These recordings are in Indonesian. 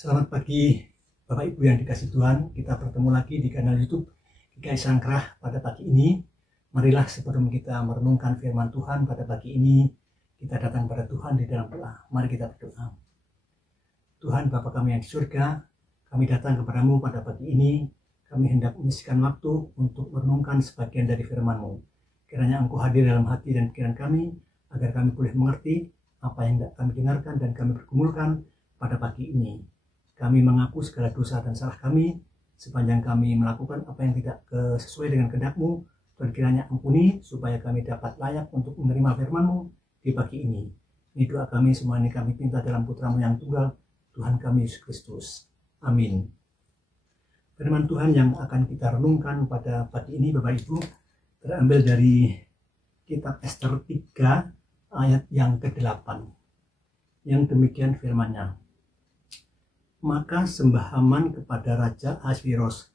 Selamat pagi Bapak Ibu yang dikasih Tuhan. Kita bertemu lagi di kanal YouTube GKI Sangkrah pada pagi ini. Marilah sebelum kita merenungkan firman Tuhan pada pagi ini, kita datang pada Tuhan di dalam doa. Mari kita berdoa. Tuhan Bapa kami yang di surga, kami datang kepadamu pada pagi ini. Kami hendak menyisihkan waktu untuk merenungkan sebagian dari firman-Mu. Kiranya Engkau hadir dalam hati dan pikiran kami, agar kami boleh mengerti apa yang hendak kami dengarkan dan kami pergumulkan pada pagi ini. Kami mengaku segala dosa dan salah kami, sepanjang kami melakukan apa yang tidak sesuai dengan kehendak-Mu. Tuhan kiranya ampuni, supaya kami dapat layak untuk menerima firman-Mu di pagi ini. Ini doa kami, semua ini kami minta dalam Putra-Mu yang tunggal, Tuhan kami Yesus Kristus. Amin. Firman Tuhan yang akan kita renungkan pada pagi ini Bapak Ibu, terambil dari kitab Ester 3 ayat yang ke-8. Yang demikian firman-Nya. Maka sembah Haman kepada Raja Ahasveros.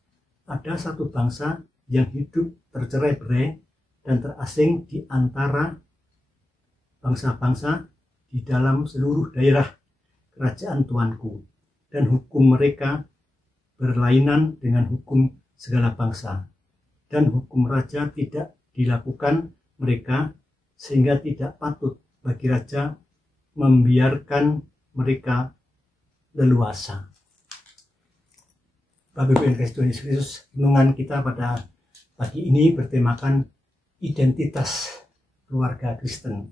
Ada satu bangsa yang hidup tercerai-berai dan terasing di antara bangsa-bangsa di dalam seluruh daerah kerajaan Tuanku, dan hukum mereka berlainan dengan hukum segala bangsa, dan hukum raja tidak dilakukan mereka, sehingga tidak patut bagi raja membiarkan mereka leluasa. Bapak Ibu yang dikasihi Tuhan Yesus Kristus, renungan kita pada pagi ini bertemakan identitas keluarga Kristen.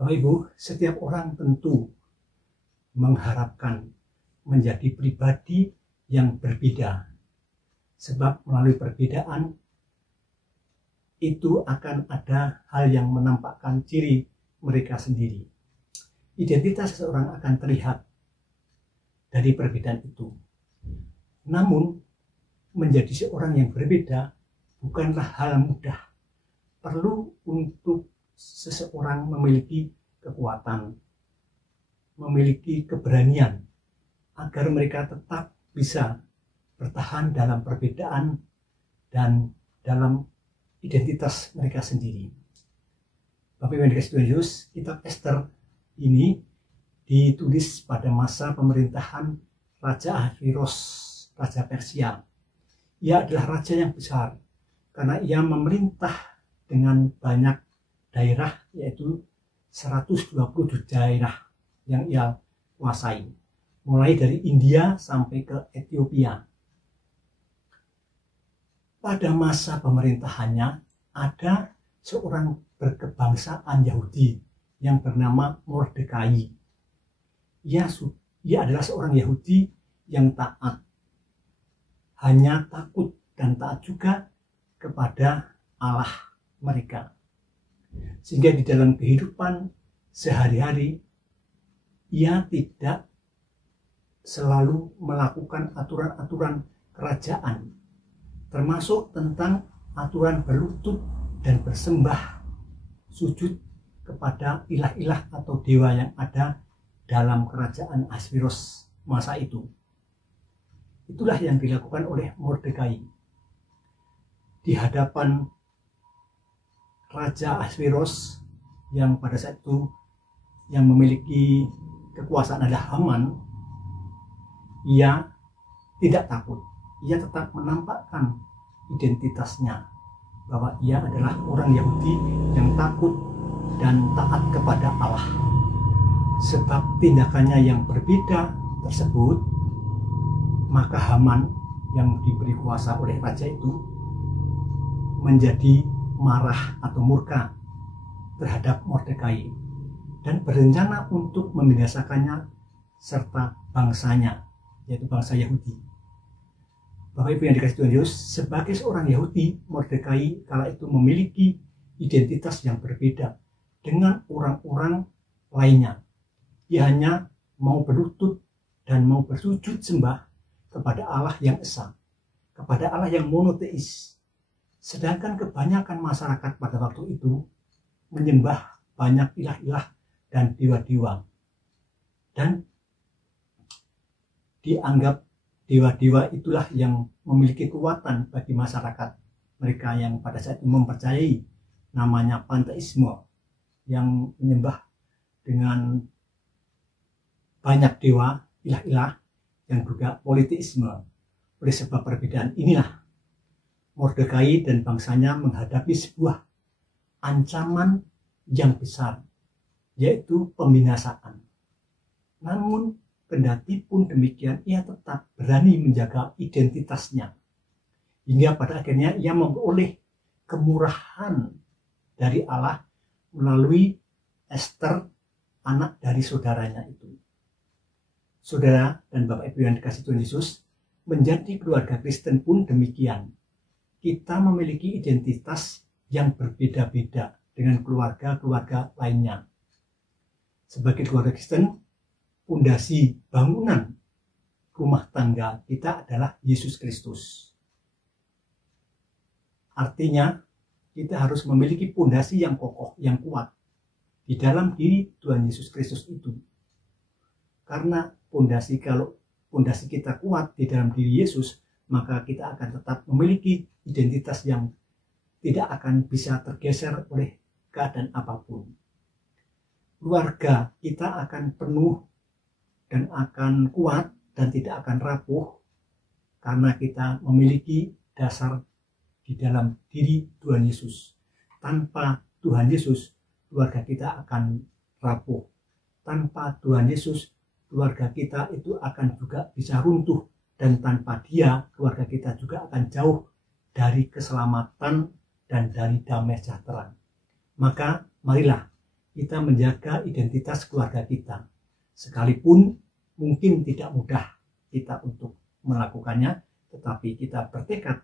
Bapak Ibu, setiap orang tentu mengharapkan menjadi pribadi yang berbeda, sebab melalui perbedaan itu akan ada hal yang menampakkan ciri mereka sendiri. Identitas seseorang akan terlihat dari perbedaan itu. Namun, menjadi seorang yang berbeda bukanlah hal mudah. Perlu untuk seseorang memiliki kekuatan, memiliki keberanian, agar mereka tetap bisa bertahan dalam perbedaan dan dalam identitas mereka sendiri. Bapak Ibu yang dikasihi Tuhan Yesus, kitab Ester ini ditulis pada masa pemerintahan Raja Ahasveros, Raja Persia. Ia adalah raja yang besar karena ia memerintah dengan banyak daerah, yaitu 127 daerah yang ia kuasai, mulai dari India sampai ke Ethiopia. Pada masa pemerintahannya ada seorang berkebangsaan Yahudi yang bernama Mordekai. Ia adalah seorang Yahudi yang taat, hanya takut dan taat juga kepada Allah mereka. Sehingga di dalam kehidupan sehari-hari ia tidak selalu melakukan aturan-aturan kerajaan, termasuk tentang aturan berlutut dan bersembah sujud kepada ilah-ilah atau dewa yang ada dalam kerajaan Ahasveros masa itu. Itulah yang dilakukan oleh Mordekai di hadapan Raja Ahasveros yang pada saat itu yang memiliki kekuasaan adalah Haman. Ia tidak takut, ia tetap menampakkan identitasnya bahwa ia adalah orang Yahudi yang takut dan taat kepada Allah. Sebab tindakannya yang berbeda tersebut, maka Haman yang diberi kuasa oleh raja itu menjadi marah atau murka terhadap Mordekai dan berencana untuk membinasakannya serta bangsanya, yaitu bangsa Yahudi. Bapak Ibu yang dikasihi Tuhan Yesus, sebagai seorang Yahudi, Mordekai kala itu memiliki identitas yang berbeda dengan orang-orang lainnya. Ia hanya mau berlutut dan mau bersujud sembah kepada Allah yang esa, kepada Allah yang monoteis. Sedangkan kebanyakan masyarakat pada waktu itu menyembah banyak ilah-ilah dan dewa-dewa, dan dianggap dewa-dewa itulah yang memiliki kekuatan bagi masyarakat. Mereka yang pada saat itu mempercayai namanya panteisme, yang menyembah dengan banyak dewa ilah-ilah yang juga politisme. Oleh sebab perbedaan inilah Mordekai dan bangsanya menghadapi sebuah ancaman yang besar, yaitu pembinasaan. Namun kendati pun demikian, ia tetap berani menjaga identitasnya, hingga pada akhirnya ia memperoleh kemurahan dari Allah melalui Esther, anak dari saudaranya itu. Saudara dan Bapak Ibu yang dikasihi Tuhan Yesus, menjadi keluarga Kristen pun demikian. Kita memiliki identitas yang berbeda-beda dengan keluarga-keluarga lainnya. Sebagai keluarga Kristen, pondasi bangunan rumah tangga kita adalah Yesus Kristus. Artinya, kita harus memiliki pondasi yang kokoh, yang kuat di dalam diri Tuhan Yesus Kristus itu. Karena kalau pondasi kita kuat di dalam diri Yesus, maka kita akan tetap memiliki identitas yang tidak akan bisa tergeser oleh keadaan apapun. Keluarga kita akan penuh dan akan kuat dan tidak akan rapuh karena kita memiliki dasar di dalam diri Tuhan Yesus. Tanpa Tuhan Yesus, keluarga kita akan rapuh. Tanpa Tuhan Yesus, keluarga kita itu akan juga bisa runtuh. Dan tanpa Dia, keluarga kita juga akan jauh dari keselamatan dan dari damai sejahtera. Maka marilah kita menjaga identitas keluarga kita. Sekalipun mungkin tidak mudah kita untuk melakukannya, tetapi kita bertekad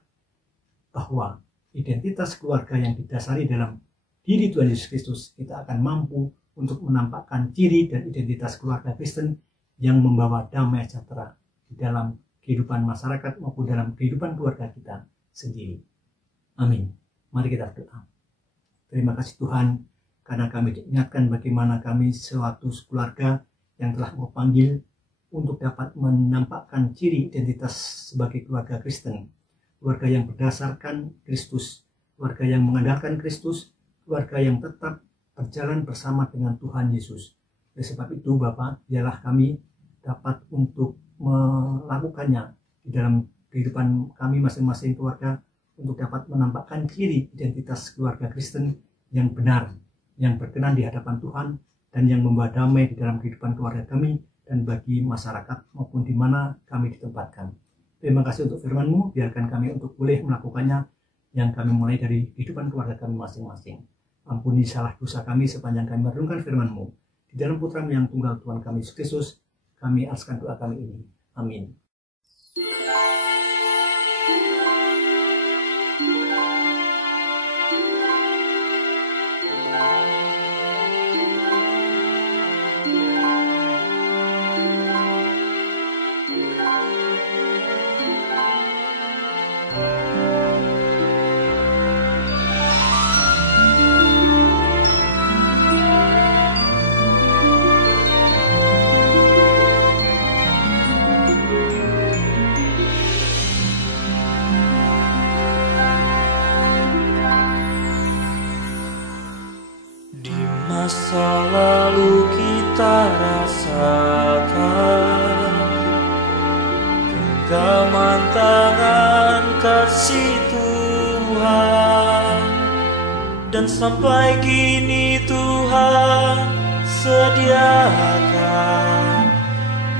bahwa identitas keluarga yang didasari dalam diri Tuhan Yesus Kristus, kita akan mampu untuk menampakkan ciri dan identitas keluarga Kristen yang membawa damai sejahtera di dalam kehidupan masyarakat maupun dalam kehidupan keluarga kita sendiri. Amin. Mari kita berdoa. Terima kasih Tuhan, karena kami diingatkan bagaimana kami sewaktu keluarga yang telah Engkau panggil untuk dapat menampakkan ciri identitas sebagai keluarga Kristen. Keluarga yang berdasarkan Kristus, keluarga yang mengandalkan Kristus, keluarga yang tetap berjalan bersama dengan Tuhan Yesus. Oleh sebab itu Bapa, biarlah kami dapat untuk melakukannya di dalam kehidupan kami masing-masing keluarga untuk dapat menampakkan ciri identitas keluarga Kristen yang benar, yang berkenan di hadapan Tuhan dan yang membawa damai di dalam kehidupan keluarga kami dan bagi masyarakat maupun di mana kami ditempatkan. Terima kasih untuk firman-Mu, biarkan kami untuk boleh melakukannya yang kami mulai dari kehidupan keluarga kami masing-masing. Ampuni salah dosa kami sepanjang kami merenungkan firman-Mu. Di dalam Putra-Mu yang tunggal Tuhan kami Yesus Kristus, kami alaskan doa kami ini. Amin. Masa lalu kita rasakan genggaman tangan kasih Tuhan, dan sampai kini Tuhan sediakan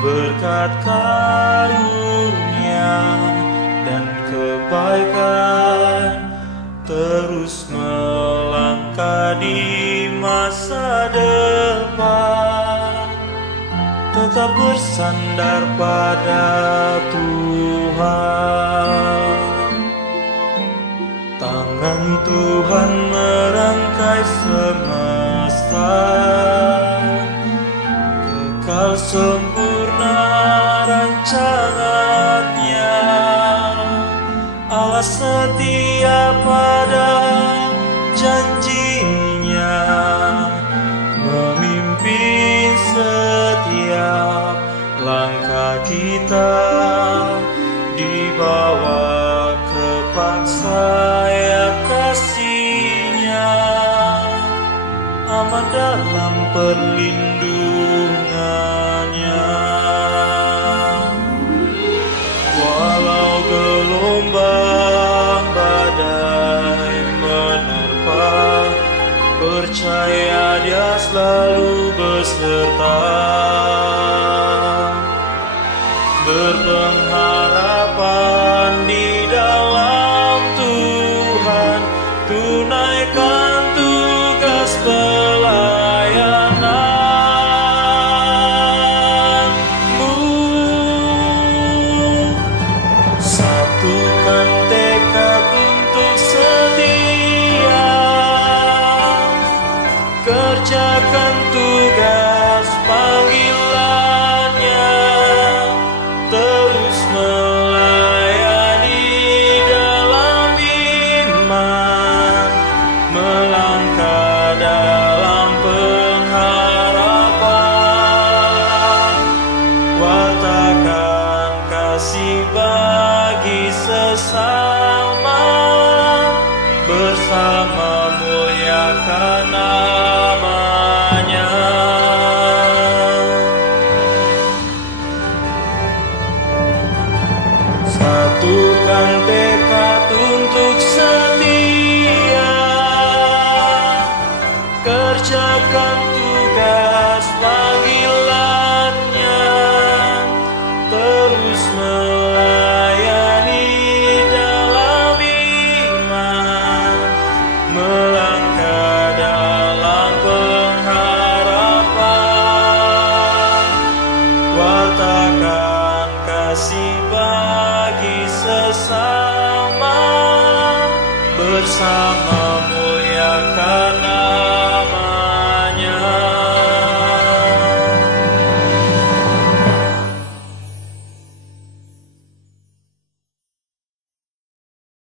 berkat karunia dan kebaikan terus melangkah di masa depan, tetap bersandar pada Tuhan. Tangan Tuhan merangkai semesta, kekal sempurna rancangannya. Allah setia pada janjinya, memimpin setiap langkah kita, dibawa kepaksa ya kasih-Nya, aman dalam perlindungannya. beserta